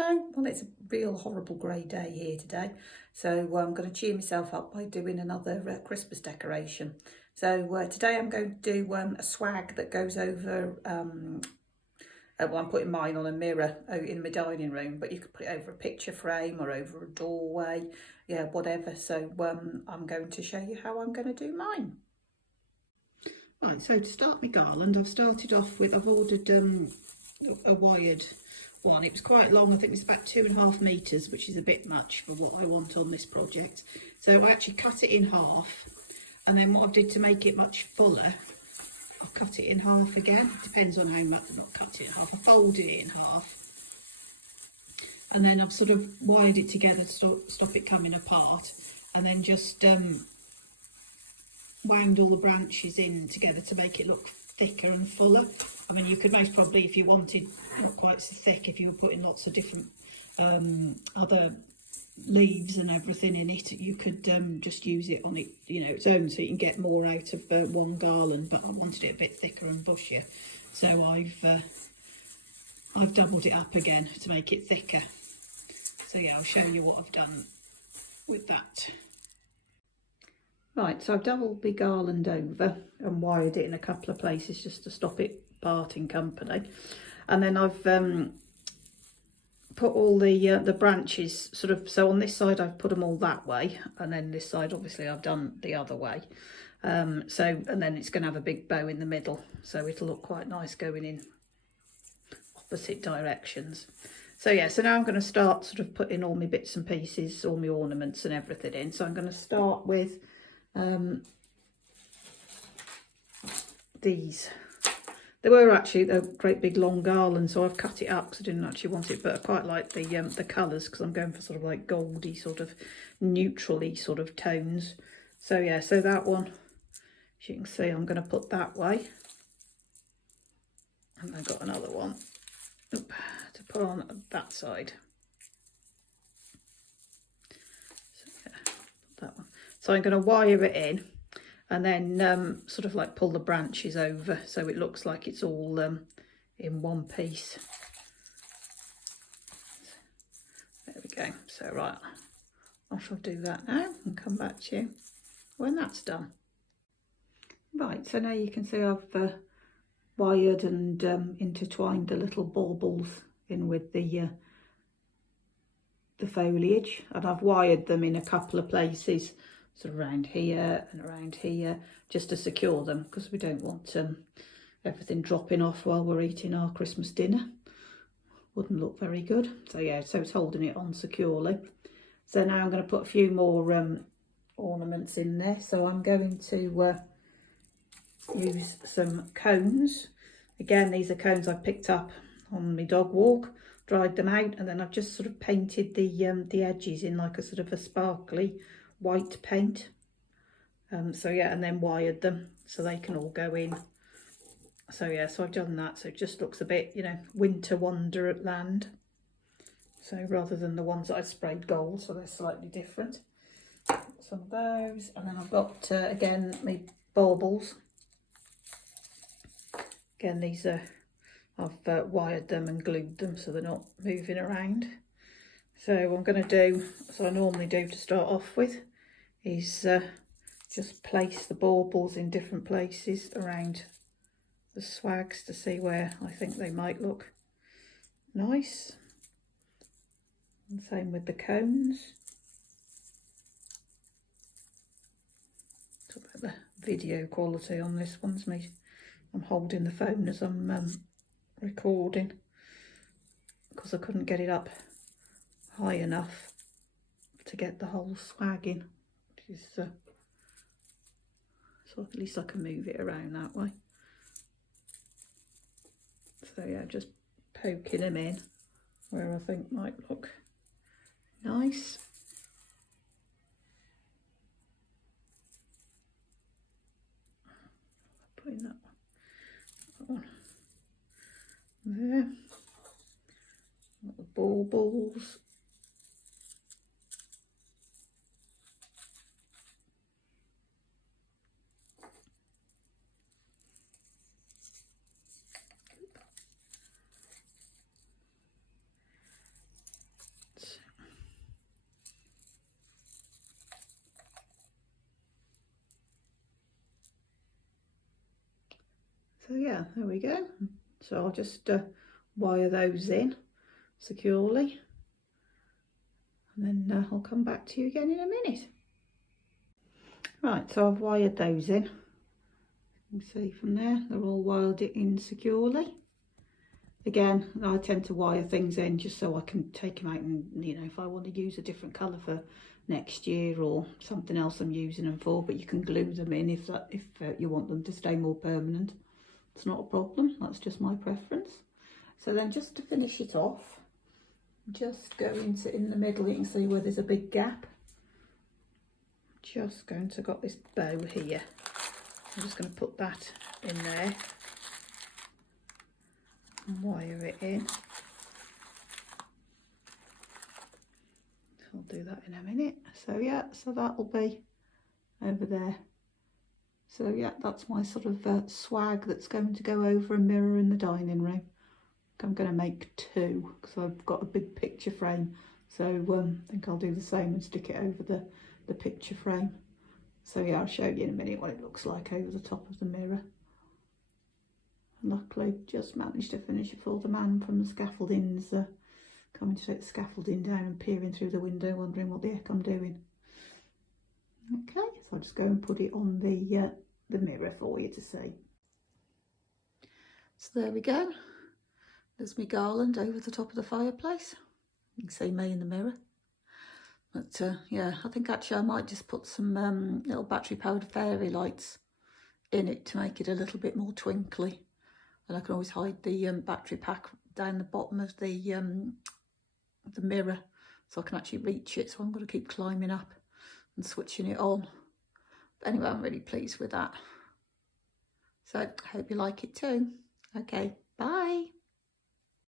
Hello. Well, it's a real horrible grey day here today, so I'm going to cheer myself up by doing another Christmas decoration. So today I'm going to do a swag that goes over, well, I'm putting mine on a mirror out in my dining room, but you could put it over a picture frame or over a doorway, yeah, whatever. So I'm going to show you how I'm going to do mine. Right, so to start my garland, I've started off with, I've ordered a wired one. It was quite long, I think it was about 2.5 metres, which is a bit much for what I want on this project. So I actually cut it in half, and then what I did to make it much fuller, I've cut it in half again. It depends on how much. I've not cut it in half, I folded it in half, and then I've sort of wired it together to stop it coming apart, and then just wound all the branches in together to make it look thicker and fuller. I mean, you could most probably, if you wanted, not quite so thick, if you were putting lots of different other leaves and everything in it, you could just use it on it, you know, its own, so you can get more out of one garland. But I wanted it a bit thicker and bushier, so I've doubled it up again to make it thicker. So yeah, I'll show you what I've done with that. Right, so I've doubled the garland over and wired it in a couple of places just to stop it parting company. And then I've put all the branches sort of, so on this side I've put them all that way, and then this side obviously I've done the other way. So, and then it's going to have a big bow in the middle, so it'll look quite nice going in opposite directions. So yeah, so now I'm going to start sort of putting all my bits and pieces, all my ornaments and everything in. So I'm going to start with these. They were actually a great big long garland, so I've cut it up because I didn't actually want it, but I quite like the colours because I'm going for sort of like goldy, sort of neutrally sort of tones. So yeah, so that one, as you can see, I'm going to put that way, and I've got another one to put on that side. So yeah, that one. So I'm going to wire it in, and then sort of like pull the branches over so it looks like it's all in one piece. There we go. So right, I shall do that now and come back to you when that's done. Right, so now you can see I've wired and intertwined the little baubles in with the foliage, and I've wired them in a couple of places, sort of around here and around here, just to secure them, because we don't want everything dropping off while we're eating our Christmas dinner. Wouldn't look very good. So yeah, so it's holding it on securely. So now I'm going to put a few more ornaments in there. So I'm going to use some cones. Again, these are cones I picked up on my dog walk, dried them out, and then I've just sort of painted the edges in like a sort of a sparkly white paint. So yeah, and then wired them so they can all go in. So yeah, so I've done that, so it just looks a bit, you know, winter wonderland. So rather than the ones that I sprayed gold, so they're slightly different. Some of those, and then I've got again my baubles. Again, these are, I've wired them and glued them so they're not moving around. So what I'm going to do, as I normally do to start off with, is just place the baubles in different places around the swags to see where I think they might look nice. And same with the cones. Talk about the video quality on this one's me. I'm holding the phone as I'm recording because I couldn't get it up high enough to get the whole swag in, which is so at least I can move it around that way. So yeah, just poking them in where I think might look nice. Putting that one there. Got the baubles. So yeah, there we go. So I'll just wire those in securely, and then I'll come back to you again in a minute. Right, so I've wired those in. You can see from there, they're all wired in securely. Again, I tend to wire things in just so I can take them out and, you know, if I want to use a different colour for next year or something else I'm using them for, but you can glue them in if you want them to stay more permanent. It's not a problem, that's just my preference. So then just to finish it off, just go into in the middle, you can see where there's a big gap. Just going to got this bow here. I'm just going to put that in there and wire it in. I'll do that in a minute. So yeah, so that'll be over there. So yeah, that's my sort of swag that's going to go over a mirror in the dining room. I'm going to make two because I've got a big picture frame. So I think I'll do the same and stick it over the picture frame. So yeah, I'll show you in a minute what it looks like over the top of the mirror. Luckily, just managed to finish before the man from the scaffolding's coming to take the scaffolding down and peering through the window, wondering what the heck I'm doing. Okay, so I'll just go and put it on the mirror for you to see. So there we go. There's my garland over the top of the fireplace. You can see me in the mirror. But yeah, I think actually I might just put some little battery powered fairy lights in it to make it a little bit more twinkly. And I can always hide the battery pack down the bottom of the mirror so I can actually reach it. So I'm going to keep climbing up and switching it on. But anyway, I'm really pleased with that. So I hope you like it too. Okay, bye.